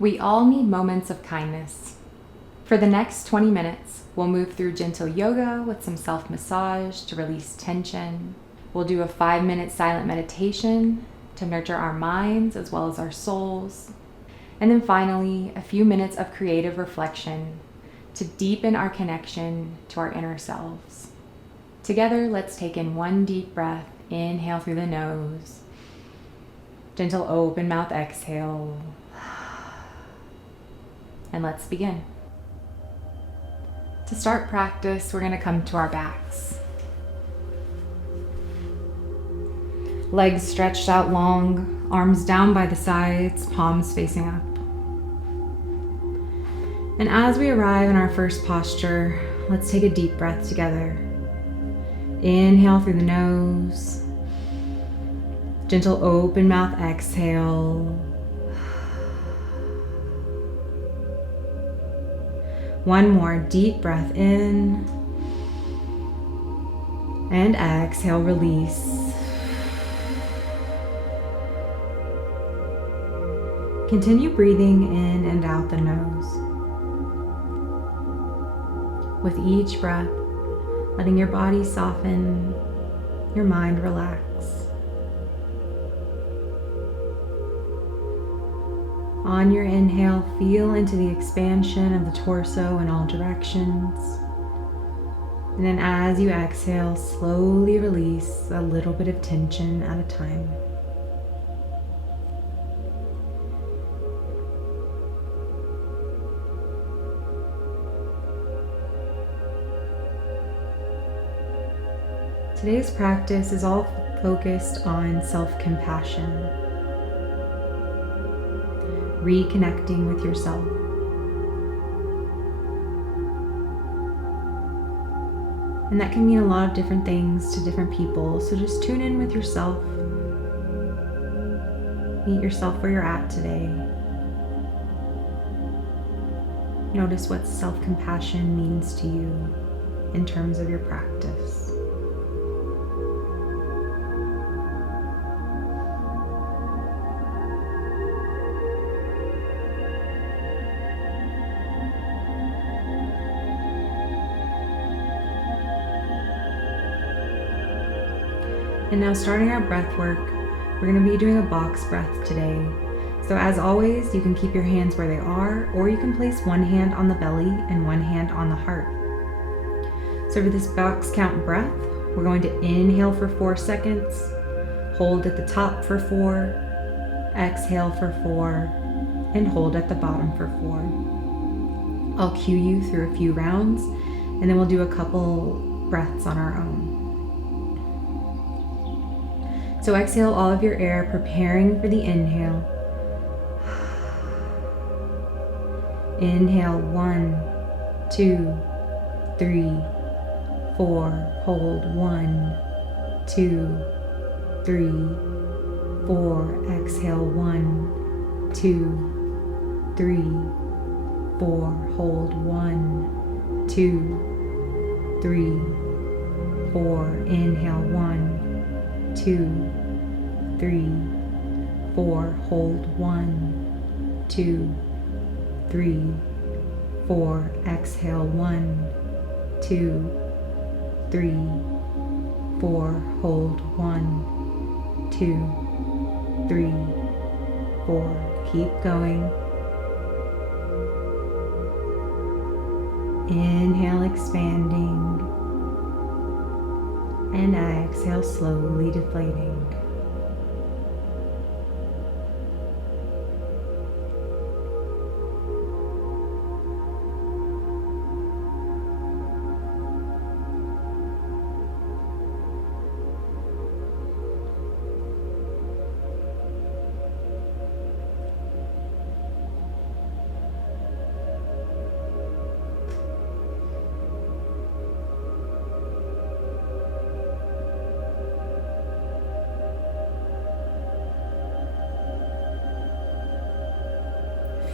We all need moments of kindness. For the next 20 minutes, we'll move through gentle yoga with some self-massage to release tension. We'll do a 5-minute silent meditation to nurture our minds as well as our souls. And then finally, a few minutes of creative reflection to deepen our connection to our inner selves. Together, let's take in one deep breath. Inhale through the nose. Gentle open mouth exhale. And let's begin. To start practice, we're going to come to our backs. Legs stretched out long, arms down by the sides, palms facing up. And as we arrive in our first posture, let's take a deep breath together. Inhale through the nose. Gentle open mouth exhale. One more deep breath in. And exhale, release. Continue breathing in and out the nose. With each breath, letting your body soften, your mind relax. On your inhale, feel into the expansion of the torso in all directions. And then as you exhale, slowly release a little bit of tension at a time. Today's practice is all focused on self-compassion, reconnecting with yourself. And that can mean a lot of different things to different people, so just tune in with yourself. Meet yourself where you're at today. Notice what self-compassion means to you in terms of your practice. And now starting our breath work, we're going to be doing a box breath today. So as always, you can keep your hands where they are, or you can place one hand on the belly and one hand on the heart. So for this box count breath, we're going to inhale for 4 seconds, hold at the top for 4, exhale for 4, and hold at the bottom for 4. I'll cue you through a few rounds, and then we'll do a couple breaths on our own. So exhale all of your air, preparing for the inhale. Inhale 1, 2, 3, 4. Hold 1, 2, 3, 4. Exhale 1, 2, 3, 4. Hold 1, 2, 3, 4. Inhale 1, 2, 3, 4. Hold 1, 2, 3, 4. Exhale 1, 2, 3, 4. Hold 1, 2, 3, 4. Keep going. Inhale, expanding. And exhale, slowly deflating.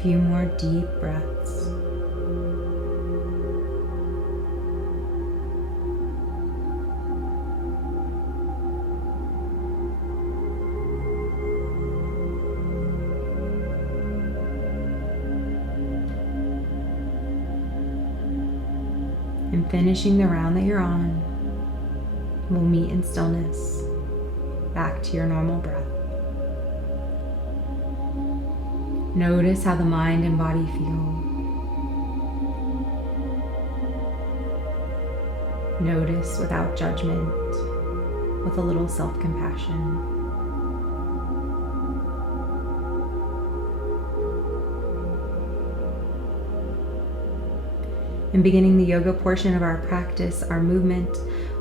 Few more deep breaths. And finishing the round that you're on, we'll meet in stillness, back to your normal breath. Notice how the mind and body feel. Notice without judgment, with a little self-compassion. And beginning the yoga portion of our practice, our movement,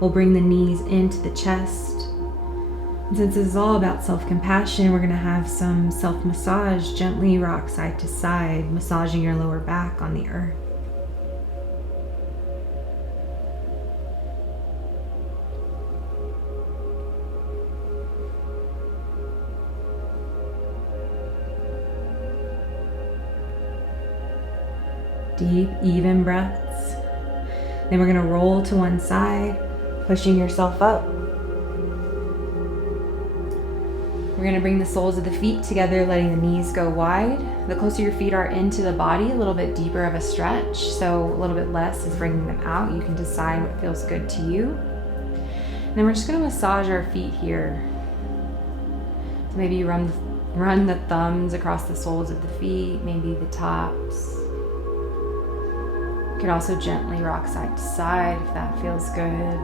we'll bring the knees into the chest. And since this is all about self-compassion, we're going to have some self-massage. Gently rock side to side, massaging your lower back on the earth. Deep, even breaths. Then we're going to roll to one side, pushing yourself up. We're going to bring the soles of the feet together, letting the knees go wide. The closer your feet are into the body, a little bit deeper of a stretch, so a little bit less is bringing them out. You can decide what feels good to you. And then we're just going to massage our feet here. So maybe you run the thumbs across the soles of the feet, maybe the tops. You could also gently rock side to side if that feels good.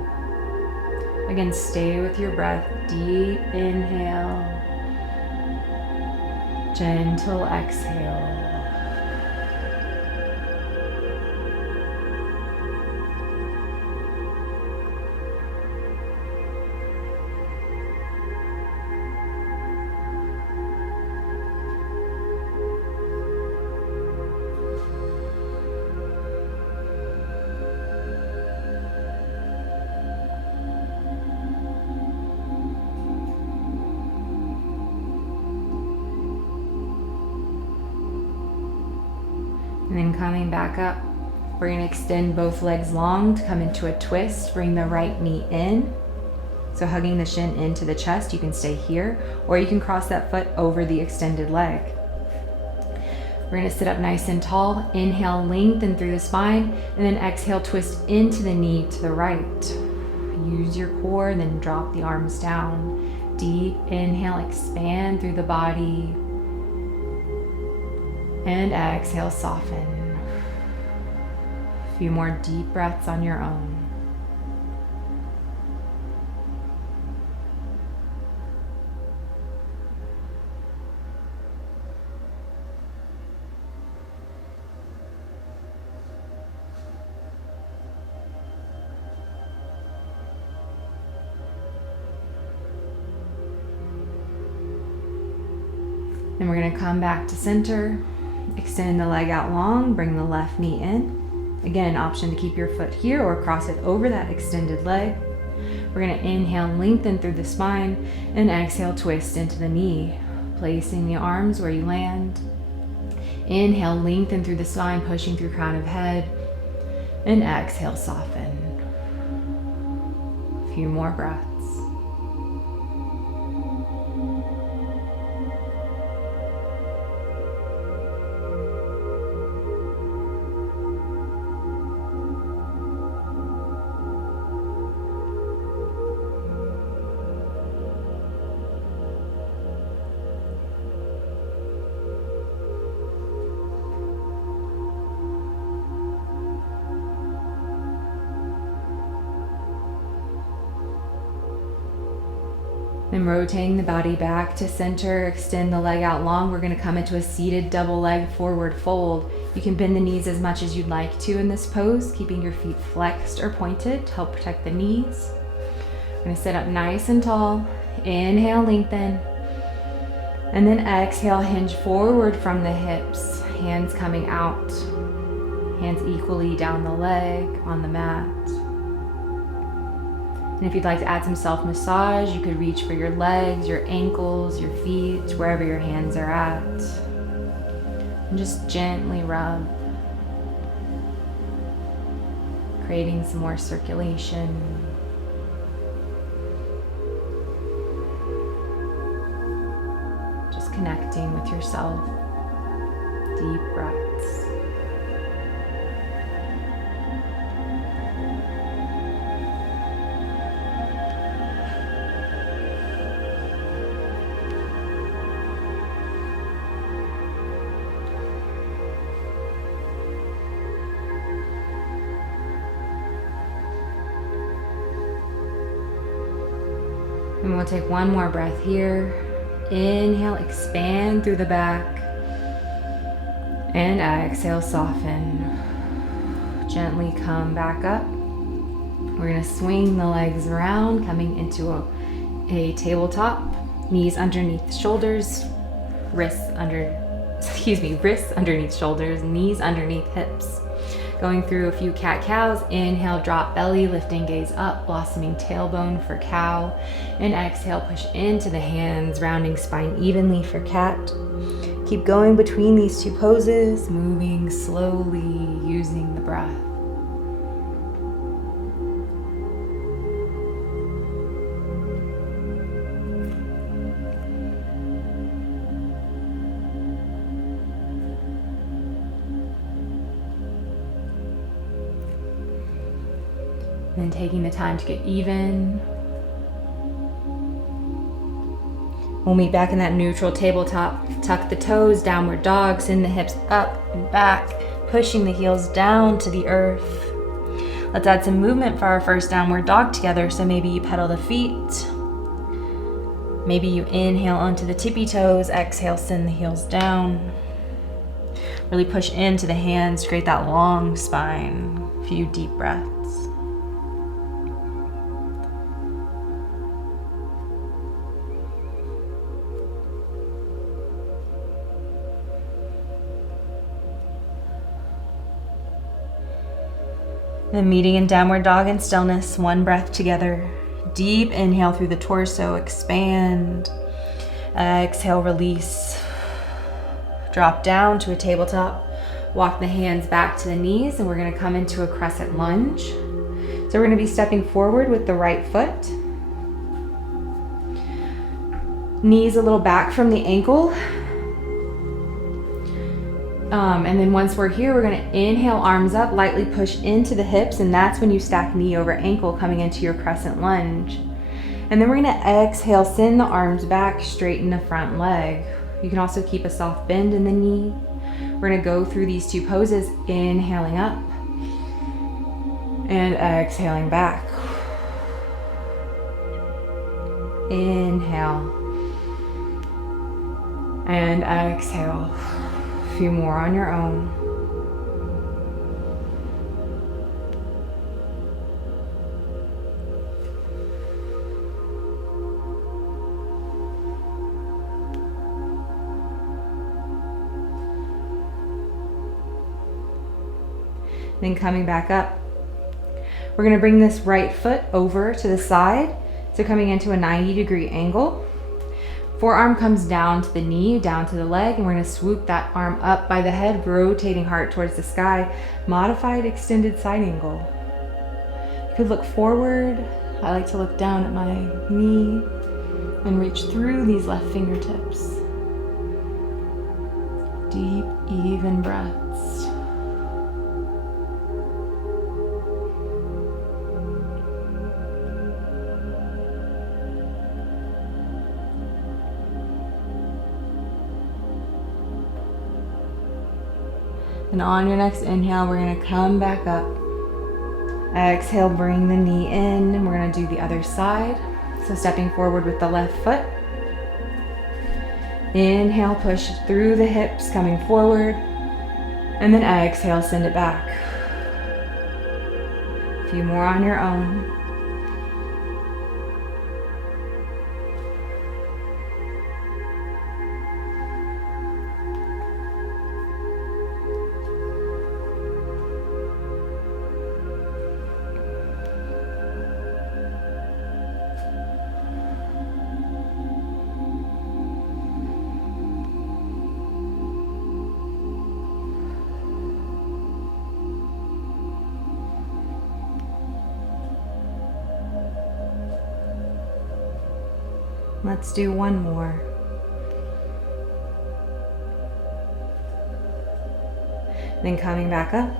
Again, stay with your breath. Deep inhale, gentle exhale. And then coming back up, we're going to extend both legs long to come into a twist. Bring the right knee in. So hugging the shin into the chest, you can stay here, or you can cross that foot over the extended leg. We're going to sit up nice and tall. Inhale, lengthen through the spine, and then exhale, twist into the knee to the right. Use your core, and then drop the arms down. Deep inhale, expand through the body. And exhale, soften. A few more deep breaths on your own. Then we're going to come back to center. Extend the leg out long, bring the left knee in. Again, option to keep your foot here or cross it over that extended leg. We're going to inhale, lengthen through the spine, and exhale, twist into the knee, placing the arms where you land. Inhale, lengthen through the spine, pushing through crown of head, and exhale, soften. A few more breaths. Then rotating the body back to center, extend the leg out long. We're going to come into a seated double leg forward fold. You can bend the knees as much as you'd like to in this pose, keeping your feet flexed or pointed to help protect the knees. We're going to sit up nice and tall. Inhale, lengthen. And then exhale, hinge forward from the hips. Hands coming out. Hands equally down the leg on the mat. And if you'd like to add some self-massage, you could reach for your legs, your ankles, your feet, wherever your hands are at. And just gently rub, creating some more circulation. Just connecting with yourself. Deep breaths. we'll take one more breath here. Inhale, expand through the back. And exhale, soften. Gently come back up. We're going to swing the legs around, coming into a tabletop. Knees underneath shoulders, wrists underneath shoulders, knees underneath hips. Going through a few cat-cows. Inhale, drop belly, lifting gaze up, blossoming tailbone for cow. And exhale, push into the hands, rounding spine evenly for cat. Keep going between these two poses, moving slowly, using the breath. Then taking the time to get even. We'll meet back in that neutral tabletop. Tuck the toes, downward dog, send the hips up and back, pushing the heels down to the earth. Let's add some movement for our first downward dog together. So maybe you pedal the feet. Maybe you inhale onto the tippy toes, exhale, send the heels down. Really push into the hands, create that long spine. A few deep breaths. Then meeting in downward dog and stillness, one breath together. Deep inhale through the torso, expand. Exhale, release. Drop down to a tabletop. Walk the hands back to the knees, and we're going to come into a crescent lunge. So we're going to be stepping forward with the right foot. Knees a little back from the ankle. And then once we're here, we're going to inhale, arms up, lightly push into the hips, and that's when you stack knee over ankle, coming into your crescent lunge. And then we're going to exhale, send the arms back, straighten the front leg. You can also keep a soft bend in the knee. We're going to go through these two poses, inhaling up and exhaling back. Inhale and exhale. A few more on your own. Then coming back up, we're going to bring this right foot over to the side. So coming into a 90-degree angle. Forearm comes down to the knee, down to the leg, and we're going to swoop that arm up by the head, rotating heart towards the sky. Modified extended side angle. You could look forward. I like to look down at my knee and reach through these left fingertips. Deep, even breaths. And on your next inhale, we're going to come back up. Exhale, bring the knee in, and we're going to do the other side. So stepping forward with the left foot. Inhale, push through the hips, coming forward. And then exhale, send it back. A few more on your own. Let's do one more. Then coming back up,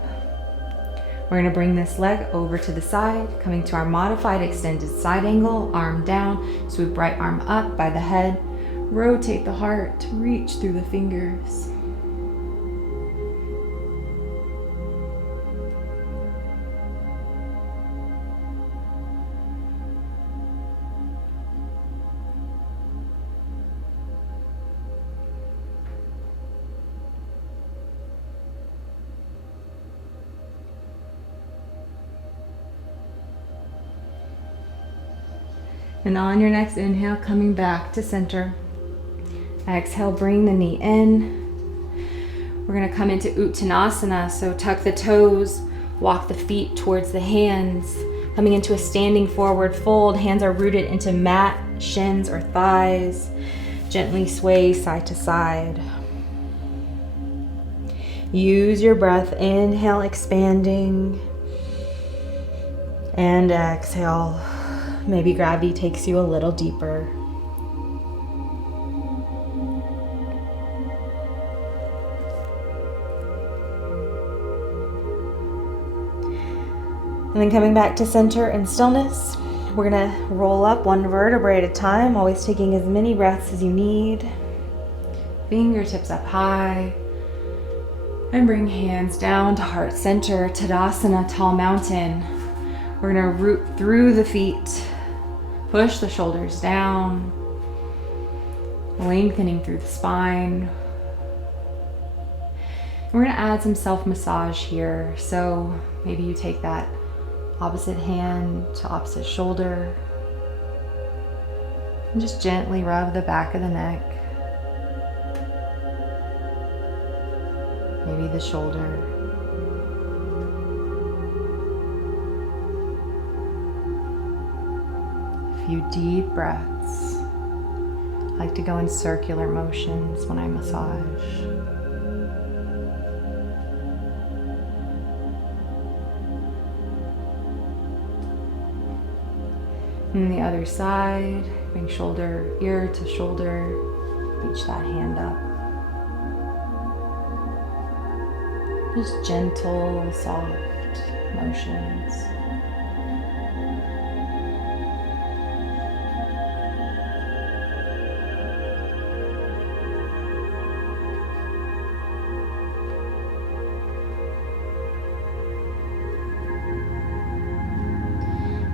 we're going to bring this leg over to the side, coming to our modified extended side angle, arm down, swoop right arm up by the head, rotate the heart, reach through the fingers. And on your next inhale, coming back to center. Exhale, bring the knee in. We're gonna come into Uttanasana, so tuck the toes, walk the feet towards the hands, coming into a standing forward fold. Hands are rooted into mat, shins or thighs. Gently sway side to side. Use your breath, inhale, expanding, and exhale. Maybe gravity takes you a little deeper. And then coming back to center and stillness, we're gonna roll up one vertebrae at a time, always taking as many breaths as you need. Fingertips up high. And bring hands down to heart center, Tadasana, tall mountain. We're gonna root through the feet, push the shoulders down, lengthening through the spine. We're gonna add some self-massage here. So maybe you take that opposite hand to opposite shoulder and just gently rub the back of the neck, maybe the shoulder. A few deep breaths. I like to go in circular motions when I massage. And the other side, bring shoulder, ear to shoulder, reach that hand up. Just gentle, soft motions.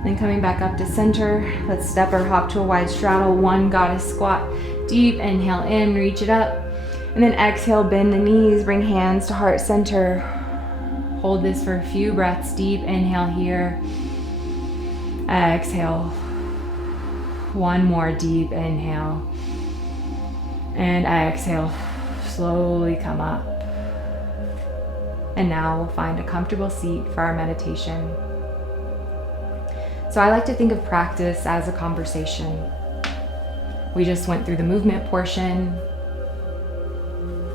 Then coming back up to center, let's step or hop to a wide straddle, one goddess squat. Deep inhale in, reach it up. And then exhale, bend the knees, bring hands to heart center. Hold this for a few breaths. Deep inhale here. Exhale. One more deep inhale. And exhale. Slowly come up. And now we'll find a comfortable seat for our meditation. So I like to think of practice as a conversation. We just went through the movement portion,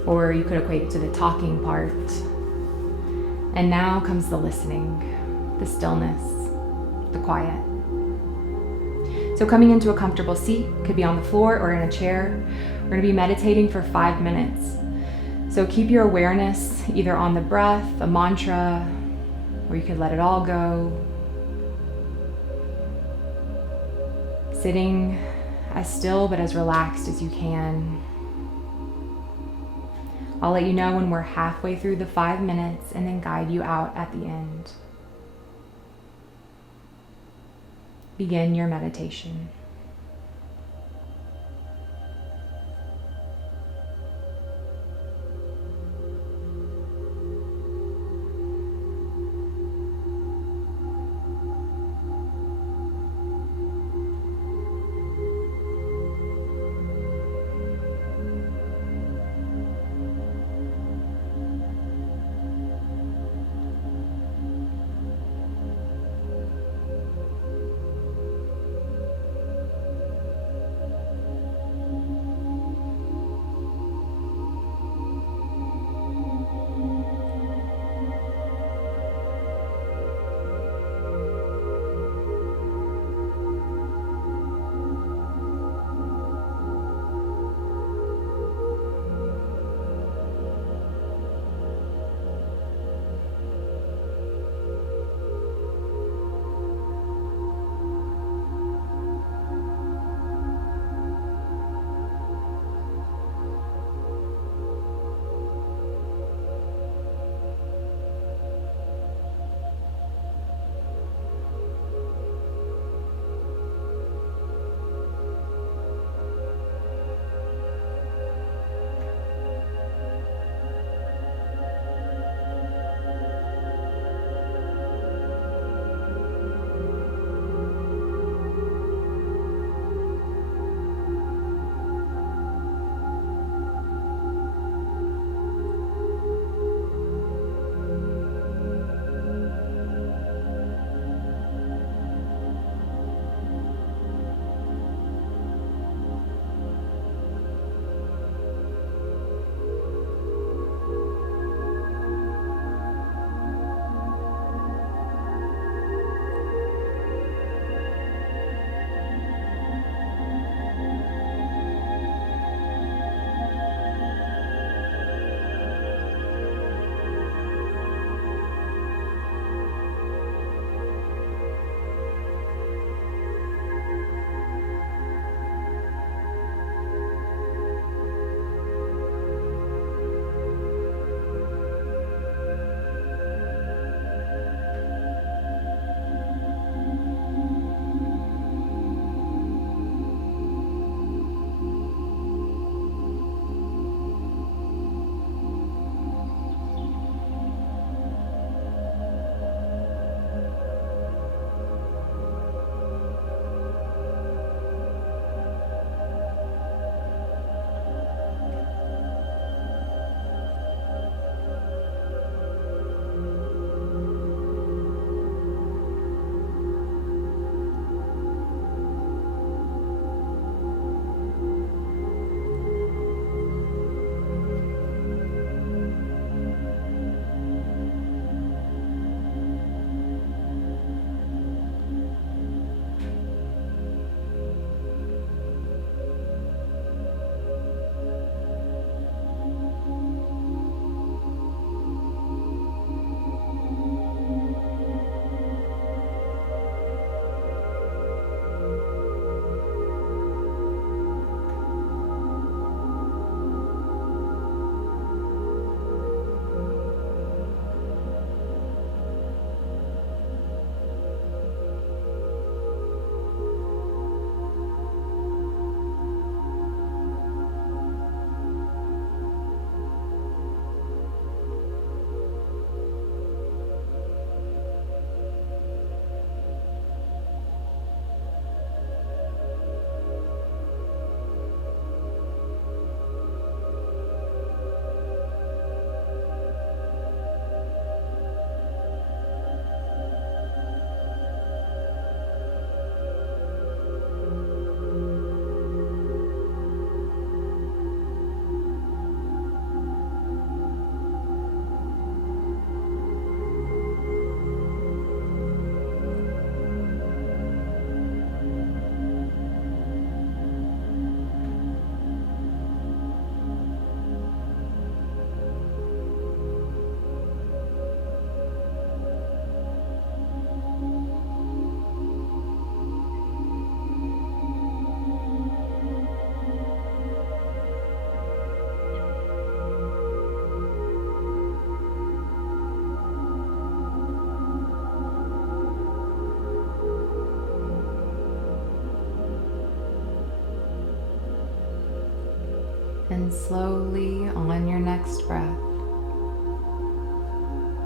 or you could equate it to the talking part. And now comes the listening, the stillness, the quiet. So coming into a comfortable seat, could be on the floor or in a chair. We're gonna be meditating for 5 minutes. So keep your awareness either on the breath, a mantra, or you could let it all go. Sitting as still but as relaxed as you can. I'll let you know when we're halfway through the 5 minutes and then guide you out at the end. Begin your meditation. slowly on your next breath,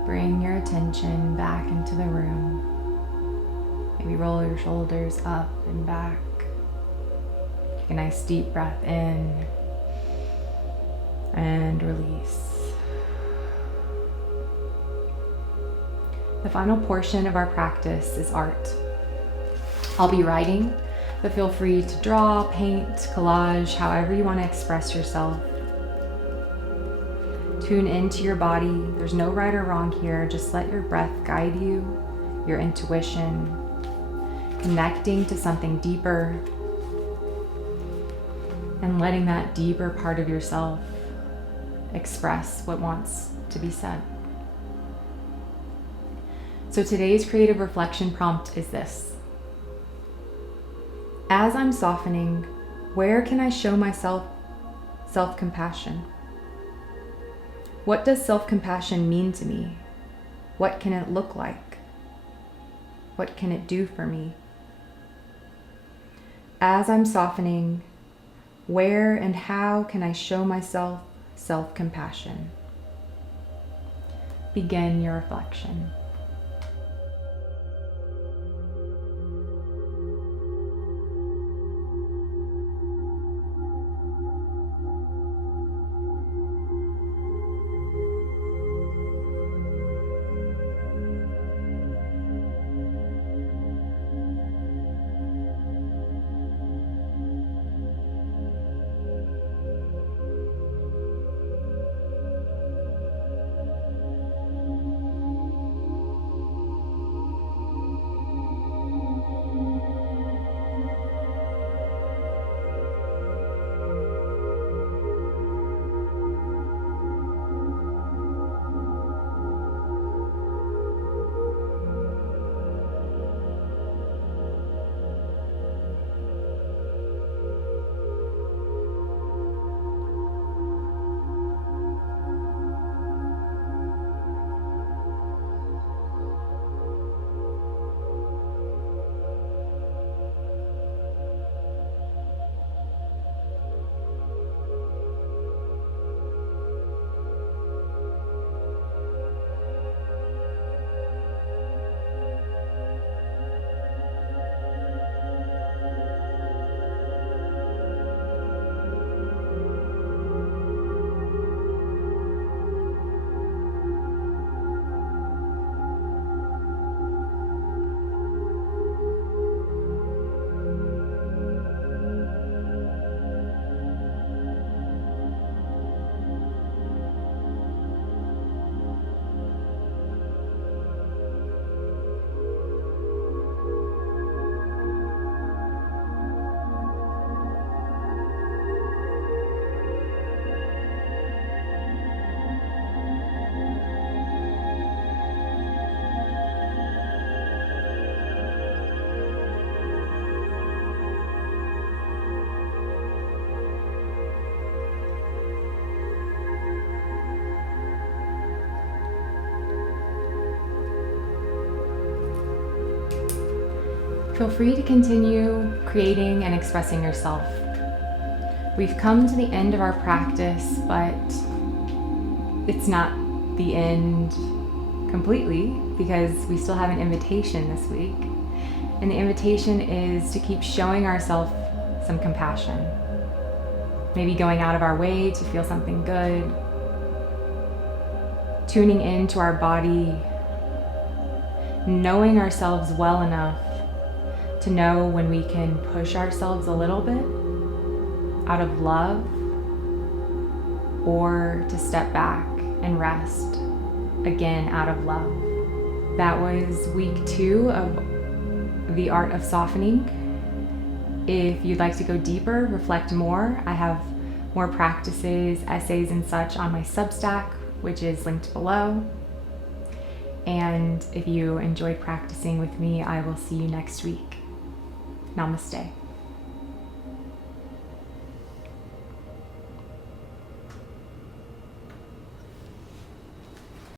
bring your attention back into the room. Maybe roll your shoulders up and back. Take a nice deep breath in and release. The final portion of our practice is art. I'll be writing, but feel free to draw, paint, collage, however you want to express yourself. Tune into your body. There's no right or wrong here. Just let your breath guide you, your intuition, connecting to something deeper, and letting that deeper part of yourself express what wants to be said. So today's creative reflection prompt is this. As I'm softening, where can I show myself self-compassion? What does self-compassion mean to me? What can it look like? What can it do for me? As I'm softening, where and how can I show myself self-compassion? Begin your reflection. Feel free to continue creating and expressing yourself. We've come to the end of our practice, but it's not the end completely because we still have an invitation this week. And the invitation is to keep showing ourselves some compassion. Maybe going out of our way to feel something good. Tuning into our body. Knowing ourselves well enough to know when we can push ourselves a little bit out of love, or to step back and rest again out of love. That was week 2 of the art of softening. If you'd like to go deeper, reflect more, I have more practices, essays, and such on my Substack, which is linked below. And if you enjoyed practicing with me, I will see you next week. Namaste.